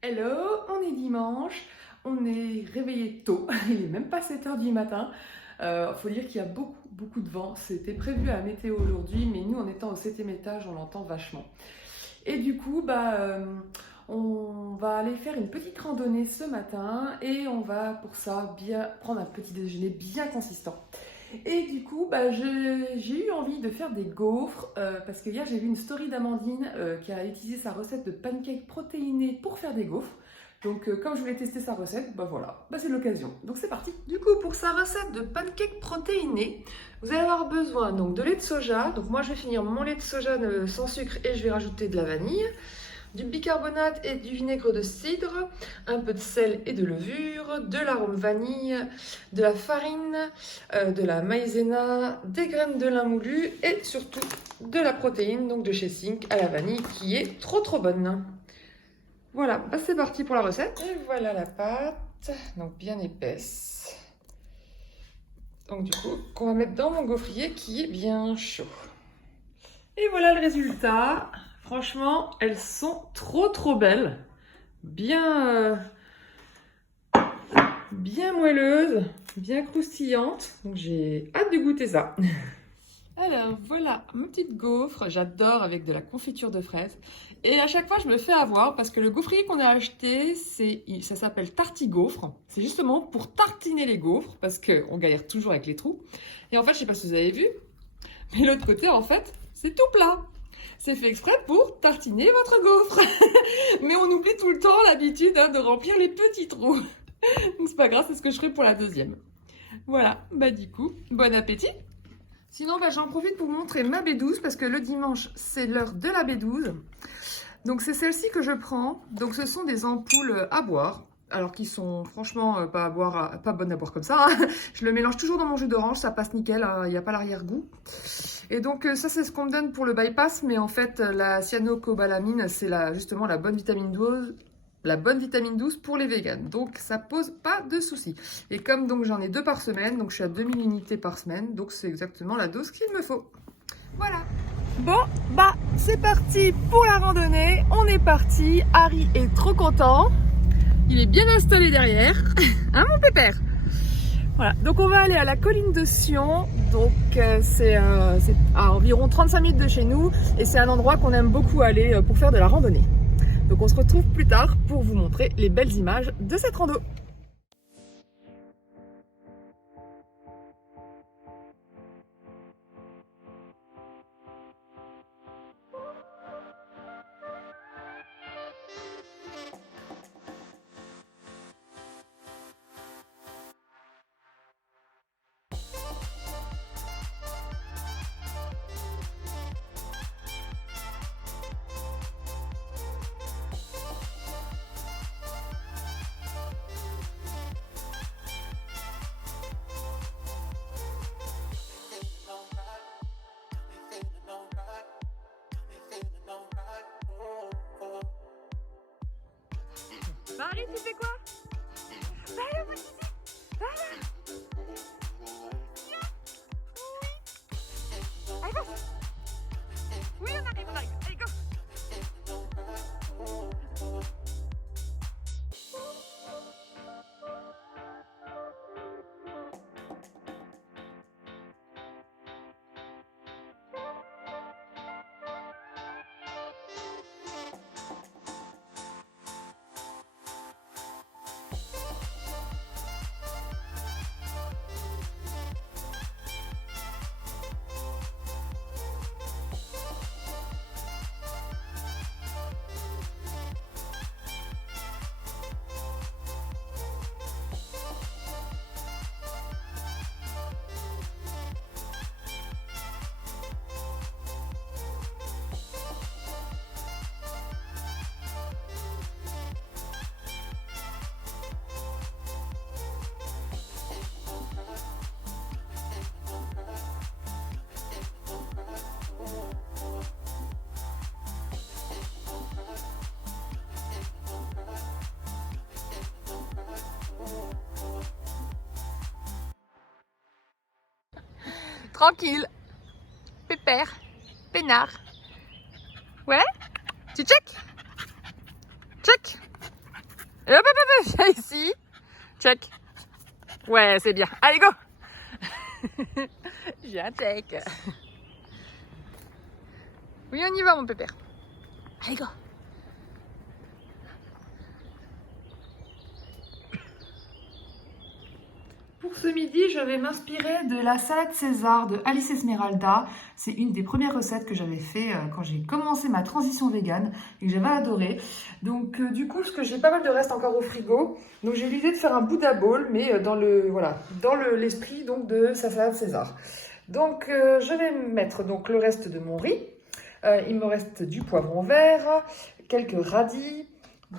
Hello, on est dimanche, on est réveillé tôt, il est même pas 7h du matin. Faut dire qu'il y a beaucoup de vent. C'était prévu à la météo aujourd'hui, mais nous, en étant au 7e étage, on l'entend vachement. Et du coup, on va aller faire une petite randonnée ce matin et on va pour ça bien prendre un petit déjeuner bien consistant. Et du coup, j'ai eu envie de faire des gaufres parce que hier j'ai vu une story d'Amandine qui a utilisé sa recette de pancakes protéinés pour faire des gaufres. Donc comme je voulais tester sa recette, c'est l'occasion. Donc c'est parti. Du coup, pour sa recette de pancakes protéinés, vous allez avoir besoin donc de lait de soja. Donc moi je vais finir mon lait de soja sans sucre et je vais rajouter de la vanille, du bicarbonate et du vinaigre de cidre, un peu de sel et de levure, de l'arôme vanille, de la farine, de la maïzena, des graines de lin moulu et surtout de la protéine, donc de chez Sink à la vanille qui est trop bonne. Voilà, c'est parti pour la recette. Et voilà la pâte, donc bien épaisse. Donc du coup, qu'on va mettre dans mon gaufrier qui est bien chaud. Et voilà le résultat. Franchement, elles sont trop belles. Bien moelleuses, bien croustillantes. Donc j'ai hâte de goûter ça. Alors voilà, ma petite gaufre, j'adore avec de la confiture de fraises. Et à chaque fois, je me fais avoir parce que le gaufrier qu'on a acheté, ça s'appelle Tartigaufre. C'est justement pour tartiner les gaufres parce qu'on galère toujours avec les trous. Et en fait, je sais pas si vous avez vu, mais l'autre côté, en fait, c'est tout plat. C'est fait exprès pour tartiner votre gaufre. Mais on oublie tout le temps l'habitude de remplir les petits trous. Donc c'est pas grave, c'est ce que je ferai pour la deuxième. Voilà, du coup, bon appétit. Sinon, j'en profite pour vous montrer ma B12 parce que le dimanche, c'est l'heure de la B12. Donc c'est celle-ci que je prends. Donc ce sont des ampoules à boire. Alors qui sont franchement pas bonnes à boire comme ça. Je le mélange toujours dans mon jus d'orange, ça passe nickel, il n'y a pas l'arrière-goût. Et donc ça c'est ce qu'on me donne pour le bypass, mais en fait la cyanocobalamin c'est justement la bonne vitamine 12. La bonne vitamine 12 pour les véganes, donc ça pose pas de soucis. Et comme donc j'en ai 2 par semaine, donc je suis à 2000 unités par semaine, donc c'est exactement la dose qu'il me faut. Voilà. Bon, c'est parti pour la randonnée, on est parti, Harry est trop content, il est bien installé derrière, hein mon pépère? Voilà, donc on va aller à la colline de Sion, donc c'est à environ 35 minutes de chez nous, et c'est un endroit qu'on aime beaucoup aller pour faire de la randonnée. Donc on se retrouve plus tard pour vous montrer les belles images de cette rando. Marie, tu fais quoi? Allez, mon petit. Allez. Oui. Allez, vas-y. Oui, on arrive. Allez, go. Tranquille. Pépère. Peinard. Ouais? Tu check? Check. Et hop, hop, hop, viens ici. Check. Ouais, c'est bien. Allez, go. J'ai un check. Oui, on y va, mon pépère. Allez, go. Pour ce midi, je vais m'inspirer de la salade César de Alice Esmeralda. C'est une des premières recettes que j'avais fait quand j'ai commencé ma transition végane et que j'avais adoré. Donc du coup, parce que j'ai pas mal de restes encore au frigo, donc j'ai eu l'idée de faire un Buddha bowl, mais dans l'esprit donc de sa salade César. Donc je vais mettre donc le reste de mon riz. Il me reste du poivron vert, quelques radis,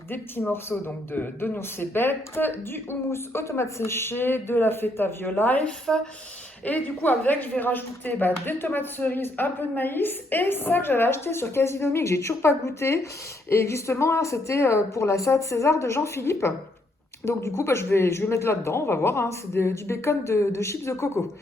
des petits morceaux donc d'oignons cébettes, du houmous aux tomates séchées, de la feta Violife. Et du coup, avec, je vais rajouter des tomates cerises, un peu de maïs et ça que j'avais acheté sur Casinomi, que j'ai toujours pas goûté. Et justement, là, c'était pour la salade César de Jean-Philippe. Donc du coup, je vais mettre là-dedans, on va voir, hein, c'est du bacon de chips de coco.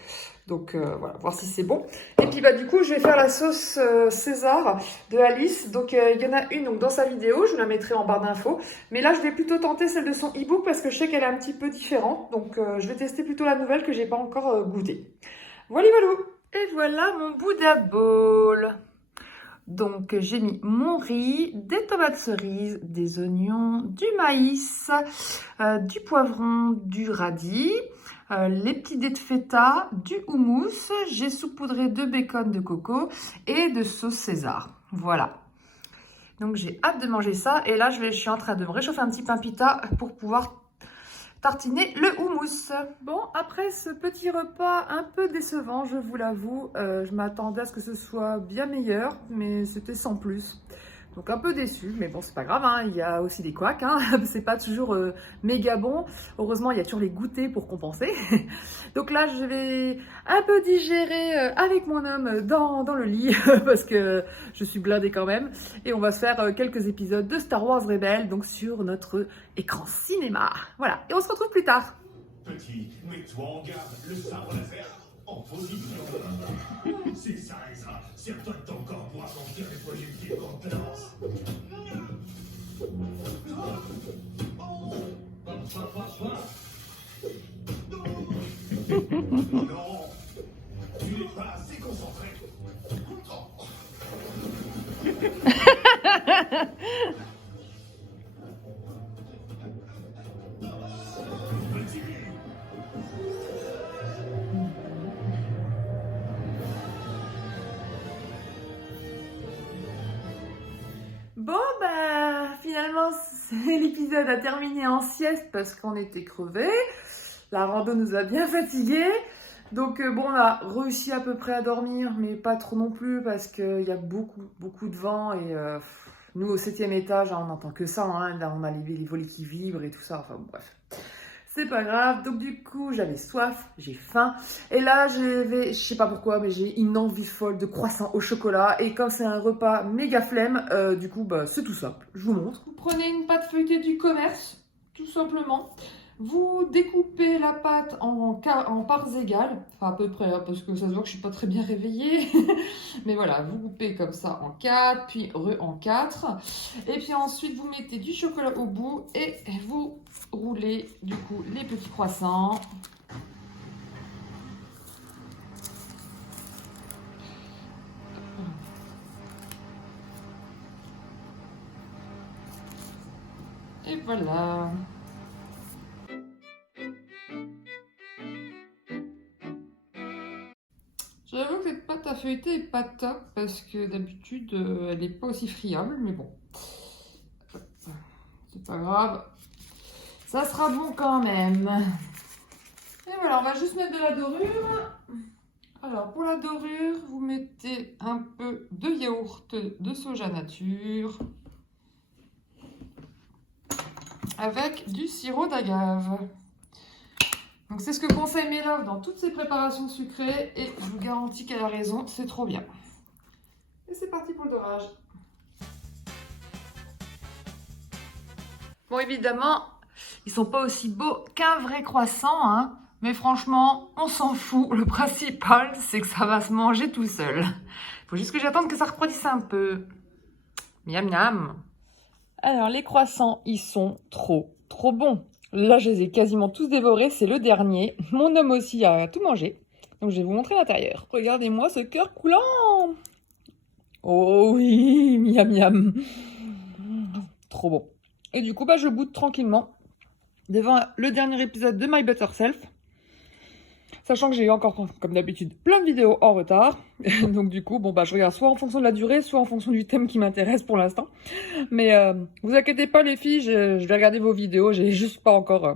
Donc voilà, voir si c'est bon. Et puis du coup, je vais faire la sauce César de Alice. Donc il y en a une donc, dans sa vidéo, je vous la mettrai en barre d'infos. Mais là, je vais plutôt tenter celle de son e-book parce que je sais qu'elle est un petit peu différente. Donc je vais tester plutôt la nouvelle que j'ai pas encore goûtée. Voilà, voilà. Et voilà mon Buddha bowl. Donc j'ai mis mon riz, des tomates cerises, des oignons, du maïs, du poivron, du radis, les petits dés de feta, du houmous, j'ai saupoudré de bacon de coco et de sauce César. Voilà. Donc j'ai hâte de manger ça et là je suis en train de me réchauffer un petit pain pita pour pouvoir tartiner le houmous. Bon, après ce petit repas un peu décevant, je vous l'avoue, je m'attendais à ce que ce soit bien meilleur, mais c'était sans plus. Donc un peu déçu, mais bon, c'est pas grave, hein, il y a aussi des couacs, hein, c'est pas toujours méga bon. Heureusement, il y a toujours les goûters pour compenser. Donc là, je vais un peu digérer avec mon homme dans le lit, parce que je suis blindée quand même. Et on va se faire quelques épisodes de Star Wars Rebels, donc sur notre écran cinéma. Voilà, et on se retrouve plus tard. Petit, mets-toi en garde, le sabre laser en position. C'est ça, Ezra. Serre-toi de ton corps pour accomplir les projectiles qu'on te lance. Non, tu n'es pas assez concentré. Bon, finalement, l'épisode a terminé en sieste parce qu'on était crevés. La rando nous a bien fatigués. Donc, bon, on a réussi à peu près à dormir, mais pas trop non plus parce qu'il y a beaucoup de vent. Et nous, au 7e étage, on n'entend que ça. Hein. Là, on a les volets qui vibrent et tout ça. Enfin, bref. C'est pas grave, donc du coup j'avais soif, j'ai faim et là je sais pas pourquoi mais j'ai une envie folle de croissant au chocolat et comme c'est un repas méga flemme, du coup c'est tout simple, je vous montre. Vous prenez une pâte feuilletée du commerce, tout simplement, vous découpez la pâte en parts égales, enfin à peu près hein, parce que ça se voit que je suis pas très bien réveillée, mais voilà, vous coupez comme ça en 4, puis en 4, et puis ensuite vous mettez du chocolat au bout et vous roulez du coup les petits croissants. Et voilà. J'avoue que cette pâte à feuilleter est pas top parce que d'habitude elle n'est pas aussi friable, mais bon, c'est pas grave, ça sera bon quand même. Et voilà, on va juste mettre de la dorure. Alors pour la dorure, vous mettez un peu de yaourt de soja nature avec du sirop d'agave. Donc c'est ce que conseille Mélove dans toutes ses préparations sucrées et je vous garantis qu'elle a raison, c'est trop bien. Et c'est parti pour le dorage. Bon évidemment, ils sont pas aussi beaux qu'un vrai croissant, hein. Mais franchement, on s'en fout. Le principal, c'est que ça va se manger tout seul. Faut juste que j'attende que ça refroidisse un peu. Miam miam. Alors, les croissants, ils sont trop bons. Là, je les ai quasiment tous dévorés. C'est le dernier. Mon homme aussi a tout mangé. Donc, je vais vous montrer l'intérieur. Regardez-moi ce cœur coulant. Oh oui, miam miam. Trop bon. Et du coup, bah, je boude tranquillement devant le dernier épisode de My Better Self. Sachant que j'ai eu encore, comme d'habitude, plein de vidéos en retard. Donc du coup, bon bah je regarde soit en fonction de la durée, soit en fonction du thème qui m'intéresse pour l'instant. Mais vous inquiétez pas les filles, je vais regarder vos vidéos. J'ai juste pas encore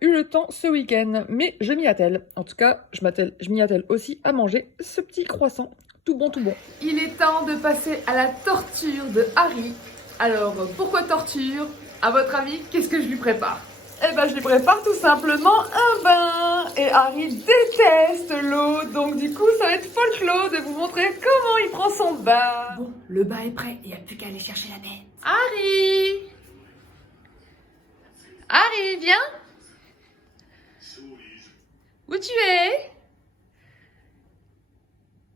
eu le temps ce week-end. Mais je m'y attelle. En tout cas, je m'y attelle aussi à manger ce petit croissant. Tout bon, tout bon. Il est temps de passer à la torture de Harry. Alors, pourquoi torture? À votre avis, qu'est-ce que je lui prépare? Eh ben, je lui prépare tout simplement un bain. Et Harry déteste l'eau. Donc, du coup, ça va être folklore de vous montrer comment il prend son bain. Bon, le bain est prêt. Il n'y a plus qu'à aller chercher la baie. Harry! Harry, viens! Où tu es?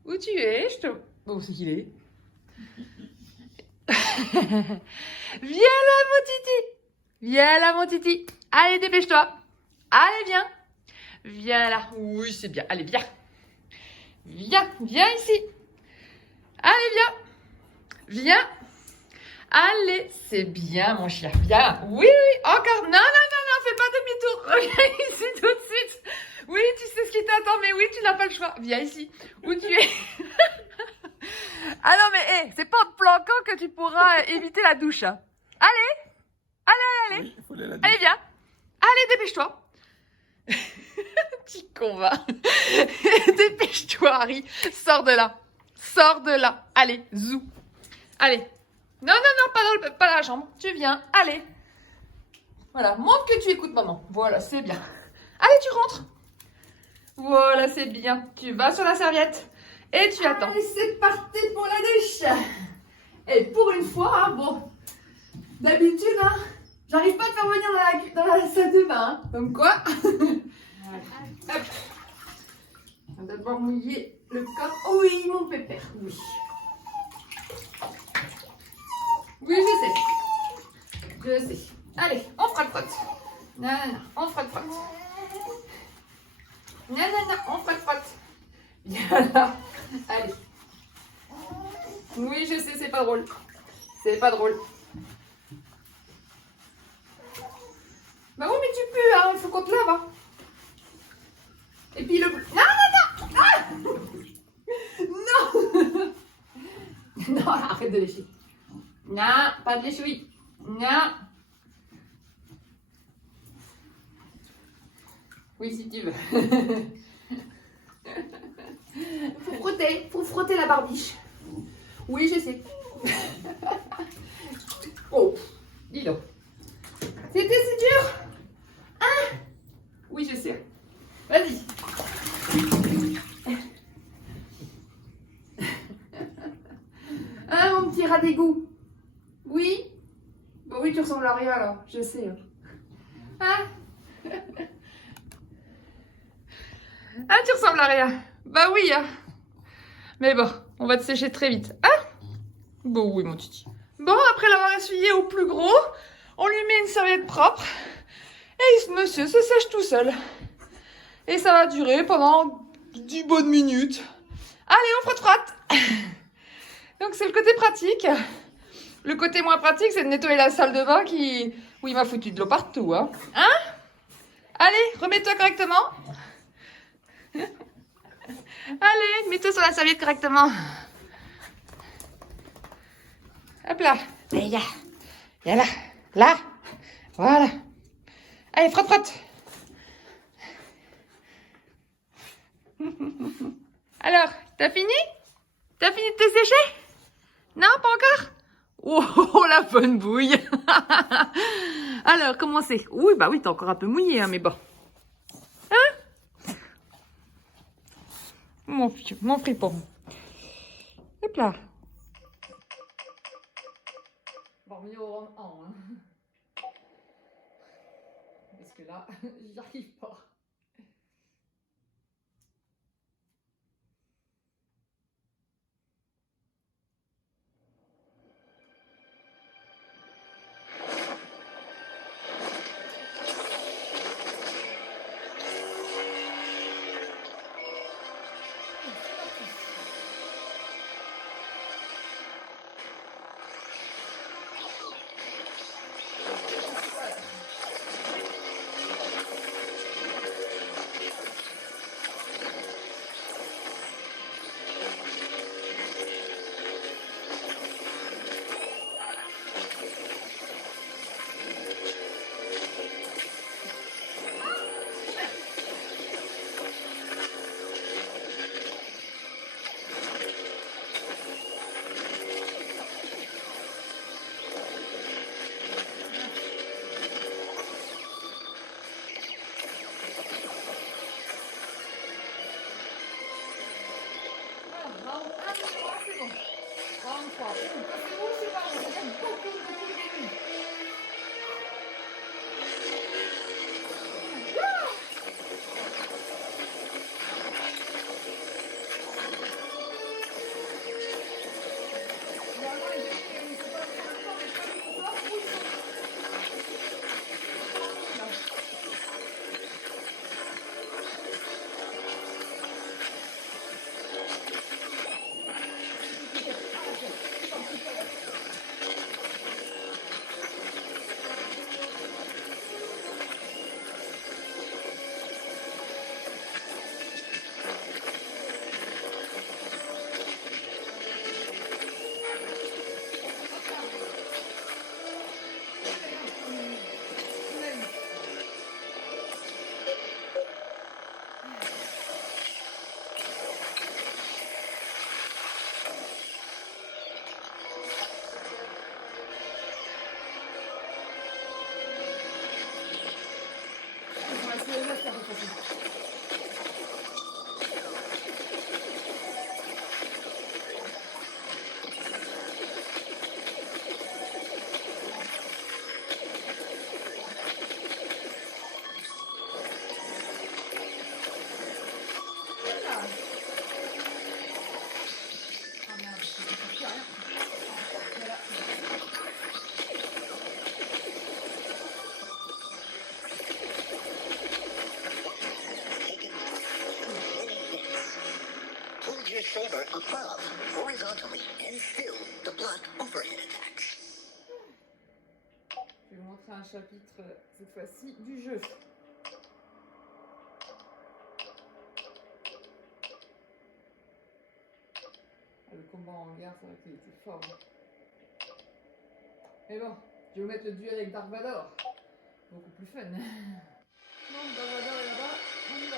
Où tu es? Bon, c'est qu'il est. Viens là, mon titi! Viens là, mon titi! Allez, dépêche-toi! Allez, viens! Viens là! Oui, c'est bien. Allez, viens! Viens ici! Allez, viens! Viens! Allez, c'est bien, mon chien. Viens! Oui, encore! Non, fais pas demi-tour! Reviens ici tout de suite! Oui, tu sais ce qui t'attend, mais oui, tu n'as pas le choix. Viens ici. Où tu es? Ah non, mais hey, c'est pas en te planquant que tu pourras éviter la douche. Hein. Allez! Oui, allez, viens! Allez, dépêche-toi! Petit con, va! Dépêche-toi, Harry! Sors de là! Sors de là! Allez, zou! Allez! Non, pas dans la chambre. Tu viens, allez! Voilà, montre que tu écoutes maman. Voilà, c'est bien. Allez, tu rentres! Voilà, c'est bien. Tu vas sur la serviette et tu attends. Allez, c'est parti pour la douche. Et pour une fois, hein, bon, d'habitude, hein, j'arrive pas à te faire venir dans la salle de bain. Hein. Comme quoi? Hop. On va d'abord mouiller le corps. Oh oui, mon pépère, oui. Oui, je sais. Je sais. Allez, on frotte. Non, on frotte. Non, on frotte. Viens là. Allez. Oui, je sais, c'est pas drôle. C'est pas drôle. Bah oui, mais tu peux, hein. Il faut qu'on te lave. Hein. Et puis le... Non. Ah Non. Non, arrête de lécher. Non, pas de l'échoui. Non. Oui, si tu veux. Faut frotter la barbiche. Oui, je sais. Oh, dis donc. C'était si dur. Hein? Oui, je sais. Vas-y. Hein, mon petit rat d'égout. Oui. Bah oui, tu ressembles à rien là, je sais. Hein? Ah, tu ressembles à rien. Bah oui, hein. Mais bon, on va te sécher très vite. Hein? Bon, oui, mon titi. Bon, après l'avoir essuyé au plus gros, on lui met une serviette propre. Et ce monsieur se sèche tout seul. Et ça va durer pendant 10 bonnes minutes. Allez, on frotte. Donc, c'est le côté pratique. Le côté moins pratique, c'est de nettoyer la salle de bain où il m'a foutu de l'eau partout. Hein? Allez, remets-toi correctement. Allez, mets-toi sur la serviette correctement. Hop là. Allez, viens là. Là. Voilà. Allez, frotte. Alors, t'as fini? T'as fini de te sécher? Non, pas encore? Oh, la bonne bouille. Alors, comment c'est? Oui, bah oui, t'es encore un peu mouillé, hein, mais bon. Hein? Mon fripon. Hop là. Bon, mieux au rang 1, hein. Parce que là, j'y arrive pas. saber above, horizontally, and still to block overhead attacks. Je vais vous montrer un chapitre, cette fois-ci, du jeu. Ah, le combat en guerre, c'est vrai qu'il était fort. Mais bon, je vais vous mettre le duel avec Dark Vador. Beaucoup plus fun. Bon, Dark Vador est là-bas, on y va.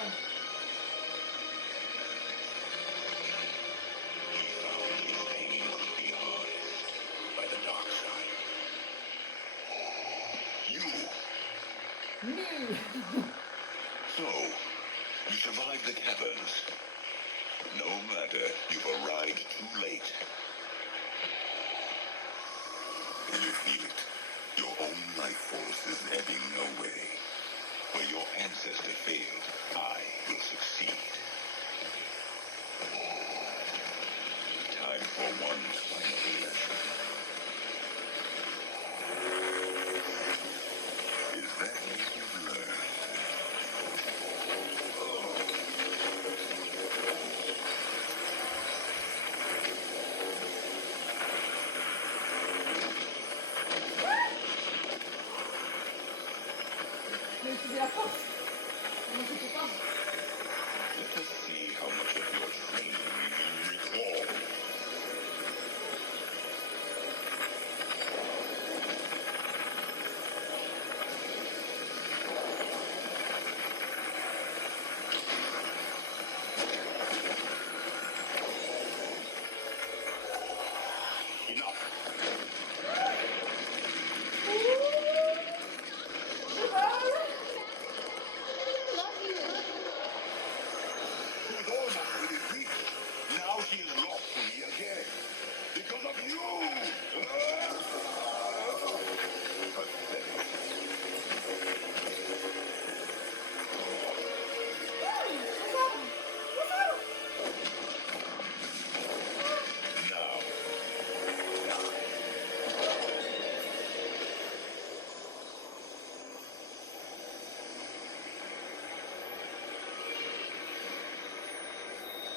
By the dark side. You. Me. So, you survived the caverns. No matter, you've arrived too late. You feel it. Your own life force is ebbing away. Where your ancestor failed, I will succeed. Time for one final lesson. Is that what you've learned? Je vais utiliser la force. Non, je peux pas. Let us see how much of your training you recall.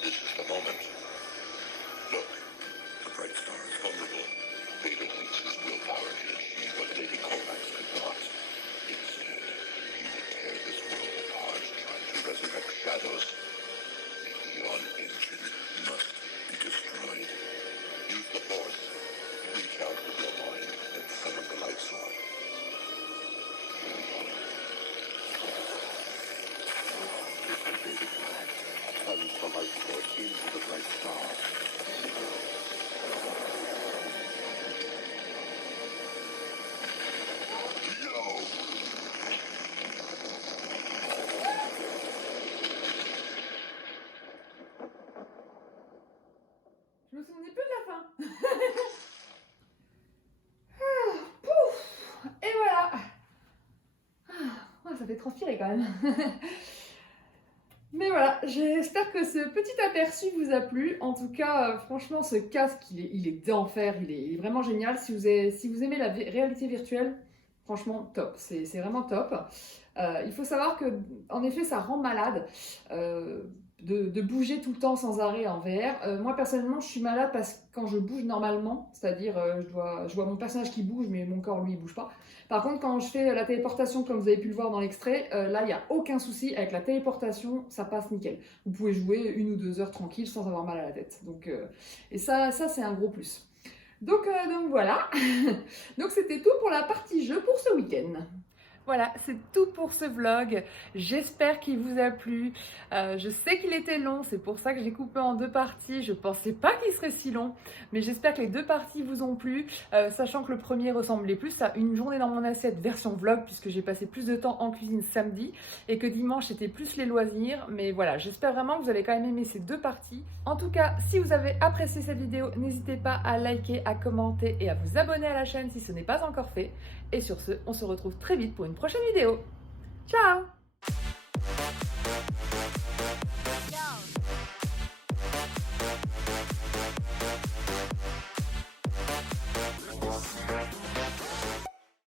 This is the moment. Look, the bright star is vulnerable. Vader thinks his willpower can achieve what Lady Cormax could not. Instead, he will tear this world apart, trying to resurrect shadows. The Eon engine must be destroyed. Use the Force. Reach out with your mind and summon the light sword. Dissipated light. Plunge the light sword into the bright star. No! Je me souvenais plus de la fin. Ah, pouf. Et voilà. Ah, ouais, ça fait transpirer quand même. Mais voilà, j'espère que ce petit aperçu vous a plu. En tout cas, franchement, ce casque, il est d'enfer, il est vraiment génial. Si vous aimez la réalité virtuelle, franchement, top. C'est vraiment top. Il faut savoir que, en effet, ça rend malade de bouger tout le temps sans arrêt en VR. Moi, personnellement, je suis malade parce que quand je bouge normalement, c'est-à-dire je vois mon personnage qui bouge, mais mon corps, lui, il bouge pas. Par contre, quand je fais la téléportation, comme vous avez pu le voir dans l'extrait, là, il n'y a aucun souci. Avec la téléportation, ça passe nickel. Vous pouvez jouer 1 ou 2 heures tranquille sans avoir mal à la tête. Donc, et ça c'est un gros plus. Donc voilà. Donc c'était tout pour la partie jeu pour ce week-end. Voilà, c'est tout pour ce vlog. J'espère qu'il vous a plu. Je sais qu'il était long, c'est pour ça que j'ai coupé en 2 parties. Je pensais pas qu'il serait si long, mais j'espère que les 2 parties vous ont plu, sachant que le premier ressemblait plus à une journée dans mon assiette version vlog, puisque j'ai passé plus de temps en cuisine samedi, et que dimanche c'était plus les loisirs. Mais voilà, j'espère vraiment que vous avez quand même aimé ces 2 parties. En tout cas, si vous avez apprécié cette vidéo, n'hésitez pas à liker, à commenter et à vous abonner à la chaîne si ce n'est pas encore fait. Et sur ce, on se retrouve très vite pour une prochaine vidéo. Ciao!